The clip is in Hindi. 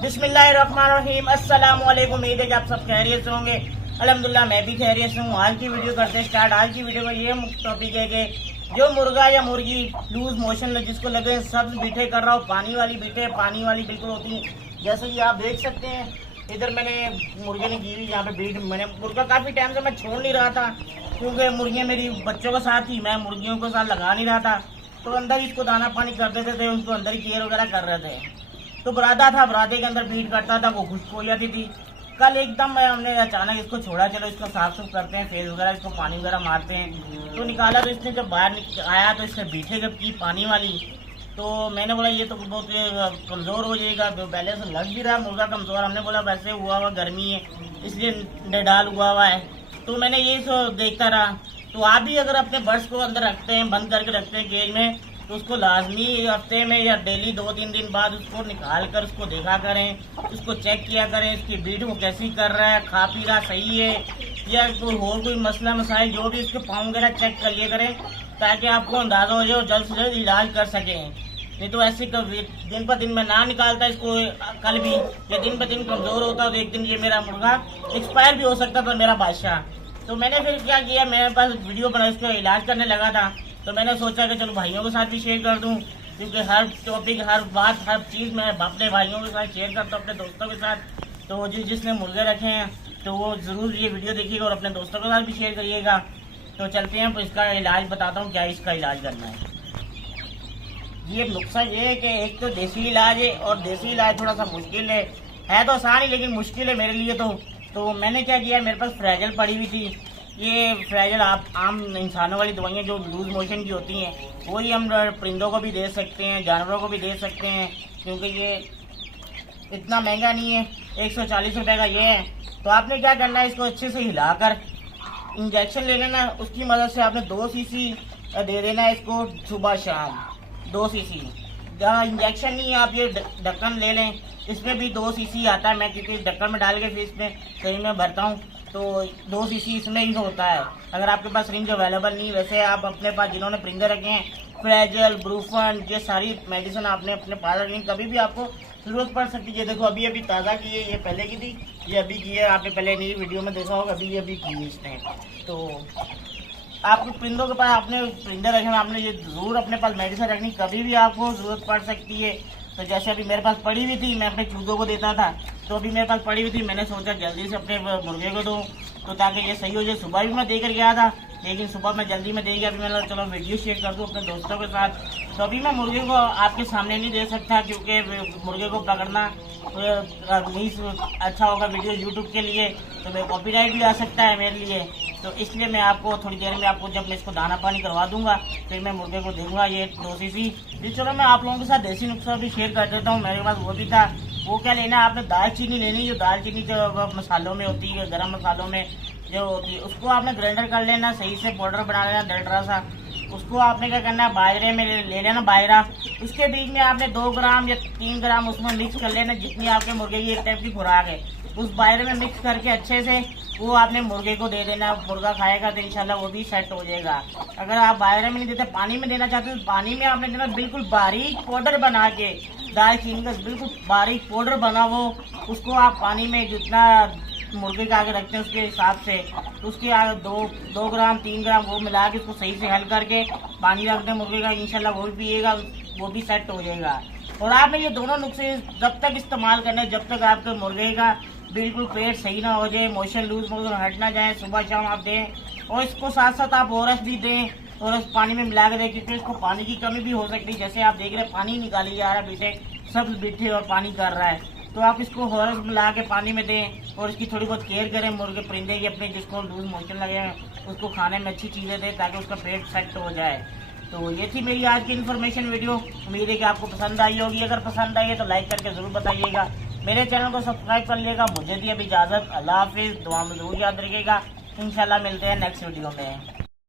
बिस्मिल्लाहिर्रहमानिर्रहीम। अस्सलाम वालेकुम। उम्मीद है कि आप सब खैरियत से होंगे। अल्हम्दुलिल्लाह मैं भी खैरियत से हूँ। आज की वीडियो करते हैं स्टार्ट। आज की वीडियो में ये टॉपिक है कि जो मुर्गा या मुर्गी लूज मोशन जिसको लगे सब्ज बीठे कर रहा हो, पानी वाली बीठे, पानी वाली बिल्कुल होती है। जैसे कि आप देख सकते हैं इधर मैंने मुर्गे ने की हुई यहाँ पे बीट। मैंने मुर्गा काफ़ी टाइम से मैं छोड़ नहीं रहा था क्योंकि मुर्गियाँ मेरी बच्चों के साथ ही, मैं मुर्गियों के साथ लगा नहीं रहा था, तो अंदर ही इसको दाना पानी कर देते थे, उसको अंदर ही केयर वगैरह कर रहे थे। तो बरादा था, बरादे के अंदर बीट करता था, वो खुश्क हो जाती थी। कल एकदम हमने अचानक इसको छोड़ा, चलो इसको साफ सुफ करते हैं, फेस वगैरह इसको पानी वगैरह मारते हैं। तो निकाला तो इसने जब बाहर आया तो इसने बीठे जब की पानी वाली, तो मैंने बोला ये तो बहुत कमज़ोर हो जाएगा, पहले से लग भी रहा मुर्गा कमज़ोर। हमने बोला वैसे हुआ हुआ गर्मी है इसलिए डडाल हुआ हुआ है। तो मैंने ये देखता रहा। तो आप भी अगर अपने बर्ड्स को अंदर रखते हैं, बंद करके रखते हैं केज में, तो उसको लाजमी हफ्ते में या डेली 2-3 दिन बाद उसको निकाल कर उसको देखा करें, उसको चेक किया करें इसकी बीट वो कैसी कर रहा है, खा पी रहा सही है या कोई और कोई मसला मसाइल जो भी उसके पाँव वगैरह चेक कर लिया करें, ताकि आपको अंदाज़ा हो जाए और जल्द से जल्द इलाज कर सकें। नहीं तो ऐसे कभी दिन पर दिन में ना निकालता इसको कल भी, या दिन पर दिन कमज़ोर होता तो एक दिन ये मेरा मुर्गा एक्सपायर भी हो सकता था मेरा बादशाह। तो मैंने फिर क्या किया, मेरे पास वीडियो बना, इसका इलाज करने लगा था, तो मैंने सोचा कि चलो भाइयों के साथ भी शेयर कर दूं, क्योंकि हर टॉपिक, हर बात, हर चीज़ मैं अपने भाइयों के साथ शेयर करता हूँ, अपने दोस्तों के साथ। तो जिसने मुर्गे रखे हैं तो वो ज़रूर ये वीडियो देखिएगा और अपने दोस्तों के साथ भी शेयर करिएगा। तो चलते हैं, तो इसका इलाज बताता हूँ क्या इसका इलाज करना है। ये नुस्खा ये है कि एक तो देसी इलाज है, और देसी इलाज थोड़ा सा मुश्किल है तो आसान ही लेकिन मुश्किल है मेरे लिए। तो मैंने क्या किया, मेरे पास फ्रेजल पड़ी हुई थी। ये फ्रेजल आप आम इंसानों वाली दवाइयाँ जो लूज मोशन की होती हैं वही हम परिंदों को भी दे सकते हैं, जानवरों को भी दे सकते हैं, क्योंकि ये इतना महंगा नहीं है, 140 रुपये का ये है। तो आपने क्या करना है, इसको अच्छे से हिलाकर इंजेक्शन ले लेना, उसकी मदद से आपने 2 सीसी दे देना है इसको सुबह शाम, 2 सीसी। इंजेक्शन नहीं है, आप ये ढक्कन ले लें, इसमें भी 2 सीसी आता है। मैं क्योंकि ढक्कन में डाल के फिर इसमें सही में भरता हूँ, तो 2 सीसी इसमें ही होता है। अगर आपके पास रिंज अवेलेबल नहीं, वैसे आप अपने पास जिन्होंने परिंदे रखे हैं, फ्रेजल, ब्रूफन, ये सारी मेडिसिन आपने अपने पास रखनी, कभी भी आपको ज़रूरत पड़ सकती है। देखो अभी अभी ताज़ा की है, ये पहले की थी, ये अभी की है, आपने पहले नहीं वीडियो में देखा होगा, अभी अभी की है इसने। तो आपको परिंदों के पास, आपने परिंदे रखे हैं, आपने ये ज़रूर अपने पास मेडिसिन रखनी, कभी भी आपको ज़रूरत पड़ सकती है। तो जैसे अभी मेरे पास पड़ी हुई थी, मैं अपने चूज़ों को देता था, तो अभी मेरे पास पड़ी हुई थी, मैंने सोचा जल्दी से अपने मुर्गे को दूँ, तो ताकि ये सही हो जाए। सुबह भी मैं देकर गया था, लेकिन सुबह मैं जल्दी में दे गया, अभी मैंने चलो वीडियो शेयर कर दूँ अपने दोस्तों के साथ। तो अभी मैं मुर्गे को आपके सामने नहीं दे सकता, क्योंकि मुर्गे को पकड़ना नहीं अच्छा होगा वीडियो यूट्यूब के लिए, तो मेरे कॉपीराइट भी आ सकता है मेरे लिए। तो इसलिए मैं आपको थोड़ी देर में, आपको जब मैं इसको दाना पानी करवा दूंगा, फिर मैं मुर्गे को दूंगा ये 2 सीसी। फिर चलो मैं आप लोगों के साथ देसी नुस्खा भी शेयर कर देता हूँ, मेरे पास वो भी था। वो क्या लेना, आपने दालचीनी लेनी, जो दालचीनी जो मसालों में होती है, गरम मसालों में जो होती है, उसको आपने ग्राइंडर कर लेना, सही से पाउडर बना लेना दरदरा सा। उसको आपने क्या करना है, बाजरे में ले लेना बाजरा, उसके बीच में आपने 2 ग्राम या 3 ग्राम उसमें मिक्स कर लेना, जितनी आपके मुर्गे की एक टाइप की खुराक है, उस बाजरे में मिक्स करके अच्छे से वो आपने मुर्गे को दे देना। मुर्गा खाएगा तो इंशाल्लाह वो भी सेट हो जाएगा। अगर आप बाजरे में नहीं देते, पानी में देना चाहते हो, तो पानी में आपने देना बिल्कुल बारीक पाउडर बना के, दालचीनी का बिल्कुल बारीक पाउडर बना, वो उसको आप पानी में जितना मुर्गे के आगे रखते हैं उसके हिसाब से, तो उसके आगे 2 ग्राम 3 ग्राम वो मिला के उसको सही से हल करके पानी रख दें मुर्गे का, इंशाल्लाह वो भी पिएगा, वो भी सेट हो जाएगा। और आपने ये दोनों नुस्खे जब तक इस्तेमाल करने, जब तक आपके मुर्गे का बिल्कुल पेट सही ना हो जाए, मोशन लूज मोशन हट ना जाए, सुबह शाम आप दें। और इसको साथ साथ आप ओरस भी दें, ओरस पानी में मिला के दें, क्योंकि इसको पानी की कमी भी हो सकती है। जैसे आप देख रहे हैं पानी निकाली जा रहा है, बीठे सब बीठे और पानी कर रहा है, तो आप इसको ओरस मिला के पानी में दें और इसकी थोड़ी बहुत केयर करें। मुर्गे परिंदे की अपने जिसको लूज मोशन लगे हैं उसको खाने में अच्छी चीज़ें दें, ताकि उसका पेट सेट हो जाए। तो ये थी मेरी आज की इन्फॉर्मेशन वीडियो, उम्मीद है कि आपको पसंद आई होगी। अगर पसंद आई है तो लाइक करके ज़रूर बताइएगा, मेरे चैनल को सब्सक्राइब कर लिएगा। मुझे दी अब इजाज़त, अल्लाह हाफिज़, दुआ में ज़रूर याद रखिएगा। इंशाल्लाह मिलते हैं नेक्स्ट वीडियो में।